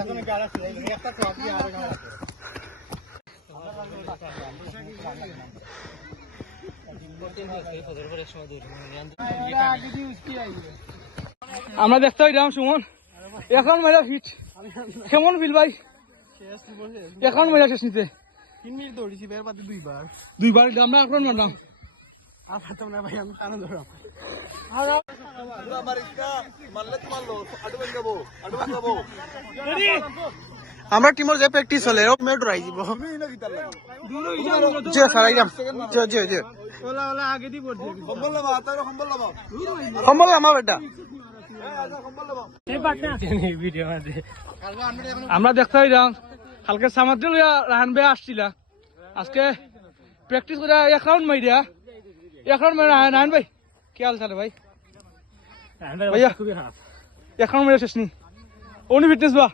এখন গাড়া ছিল একটা চাপি আর গাড়া আমরা দেখতে হইলাম সুমন। এখন মেলা ফিট কেমন ফিল ভাই? এখন মেলা শেষ নিতে। তিন মিনিট দৌড়িছি বের পাতে দুইবার দুইবার আমরা এখন মারলাম আর পারতাম না ভাই আমি কানে ধরাম আমরা টিমের যে প্র্যাকটিস হলে মেট রাই দিব যে সারাইলাম যে যে যে। ওলা ওলা আগে দি পড়ছি সম্বল লামা বেটা আমরা দেখতে হইলাম কালকে সামাদ্রে লইয়া রাহান বে আসছিলা আজকে প্র্যাকটিস করে এক রাউন্ড মাইরা এক রাউন্ড মাইরা রাহান ভাই কি হাল চালে ভাই ভাইয়া এক রাউন্ড মাইরা শেষ নি উনি ফিটনেস বা